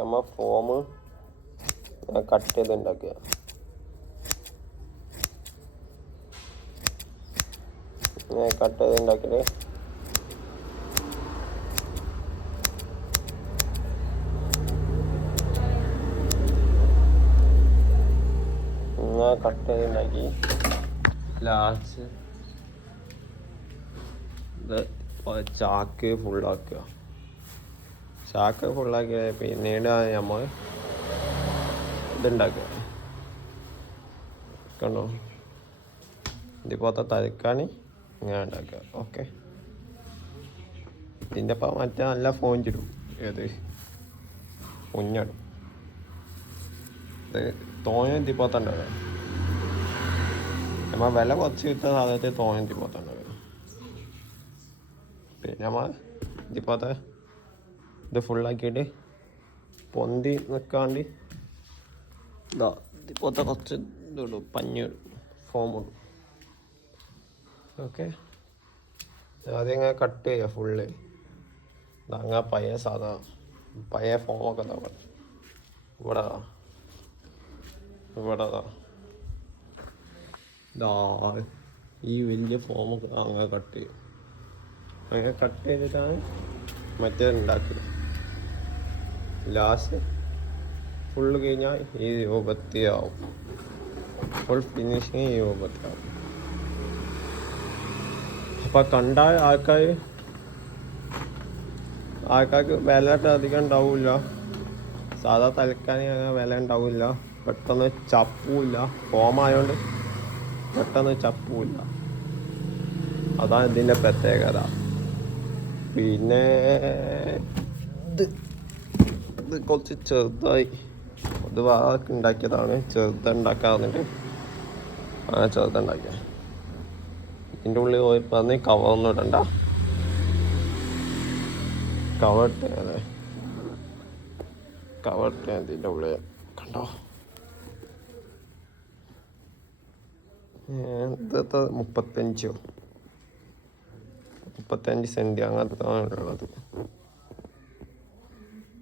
നമ്മൾ form cut ചെയ്ത് ഉണ്ടാക്കുക. കട്ട് ചെയ്ത് ഉണ്ടാക്കിയിട്ട് കട്ട് ചെയ്ത് ഉണ്ടാക്കി ലാസ്റ്റ് ഇത് ചാക്ക് ഫുള്ളാക്കുക. ചാക്ക് ഫുള്ളാക്കിയ പിന്നീട് നമ്മൾ ഇതുണ്ടാക്കുക. കണ്ടോ, ഇതിപ്പോഴത്തെ തലക്കാണ് ഇങ്ങനെ ഉണ്ടാക്കുക. ഓക്കെ, ഇതിൻ്റെ ഒപ്പം മറ്റേ നല്ല ഫോൺ ചിടും. ഏത് കുഞ്ഞടും ഇത് തോനെ ഇതിപ്പോഴത്തുണ്ടാവുക. നമ്മൾ വില കുറച്ച് കിട്ടുന്ന സാധനത്തിൽ തോനെ ഇതിപ്പോഴത്തുണ്ടാവുക. പിന്നെ നമ്മൾ ഇതിപ്പോഴത്തെ ഇത് ഫുള്ളാക്കിയിട്ട് പൊന്തി നിൽക്കാണ്ട് ഇതാ ഇതിപ്പോഴത്തെ കുറച്ച് ഇതിടും, പഞ്ഞിടും, ഫോം ഇടും. ഓക്കെ, ആദ്യം ഇങ്ങനെ കട്ട് ചെയ്യുക ഫുള്ള്. അങ്ങനെ പഴയ പഴയ ഫോമൊക്കെ ഉണ്ടാവും. ഇവിടെ ഇതാ ഈ വലിയ ഫോമൊക്കെ അങ്ങനെ കട്ട് ചെയ്യും. അങ്ങനെ കട്ട് ചെയ്തിട്ടാണ് മറ്റേ ഉണ്ടാക്കുക. ലാസ്റ്റ് ഫുള്ള് കഴിഞ്ഞാൽ ഈ രൂപത്തിലാവും. ഫുൾ ഫിനിഷിങ് ഈ രൂപത്തിലാവും. അപ്പം കണ്ട ആൾക്കാർക്ക് വില അധികം ഉണ്ടാവില്ല. സാധാ തലക്കാന് അങ്ങനെ വില ഉണ്ടാവില്ല. പെട്ടെന്ന് ചപ്പൂല്ല. ഫോമായതുകൊണ്ട് പെട്ടെന്ന് ചപ്പൂല്ല. അതാണ് ഇതിൻ്റെ പ്രത്യേകത. പിന്നെ ഇത് കുറച്ച് ചെറുതായി, ഇത് വേറെ ഉണ്ടാക്കിയതാണ്. ചെറുതുണ്ടാക്കാറുണ്ട്. അങ്ങനെ ചെറുതുണ്ടാക്കിയ ഇതിൻ്റെ ഉള്ളിൽ പോയപ്പോൾ കവറൊന്നും ഇടണ്ട. കവറിട്ട് ഇതിൻ്റെ ഉള്ളിൽ കണ്ടോ. ഇതത്തെ 35 സെൻറ്റ് അങ്ങനത്തെ ഉള്ളത്.